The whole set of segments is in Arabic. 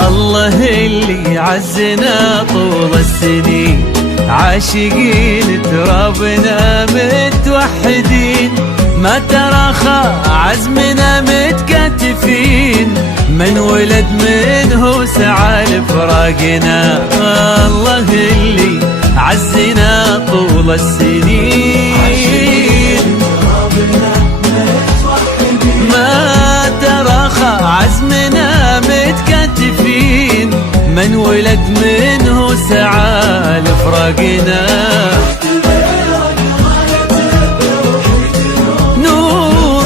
الله اللي عزنا طول السنين، عاشقين ترابنا متوحدين، ما تراخى عزمنا متكاتفين، من ولد منه سعى لفراقنا. الله اللي عزنا طول السنين، ما تراخى عزمنا متكاتفين، من ولد منه سعى لفراقنا. نور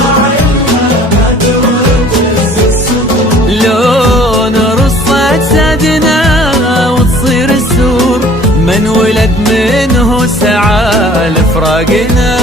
لون رصة سادنا وتصير السور، من ولد منه سعى لفراقنا.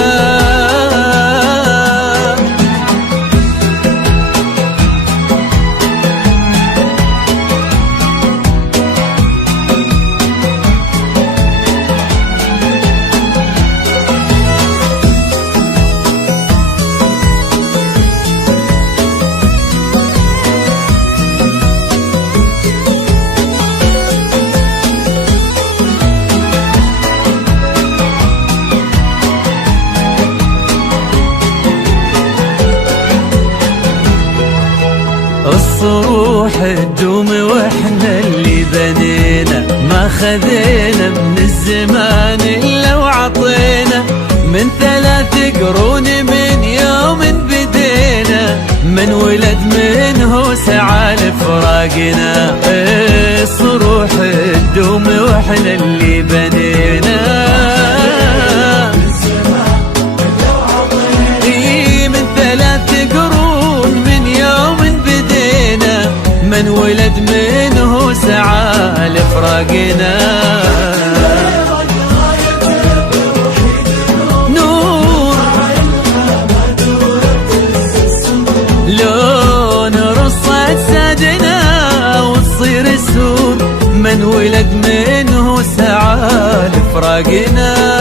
الصروح تدوم واحنا اللي بنينا، ما خذينا من الزمان الا وعطينا، من 3 قرون من يوم بدينا، من ولد منه سعى لفراقنا. الصروح تدوم واحنا اللي بنينا، من 3 قرون من يوم بدينا، من ولد منه سعى لفراقنا. نور لون رصة سادنا وتصير السور، من ولد منه سعى لفراقنا.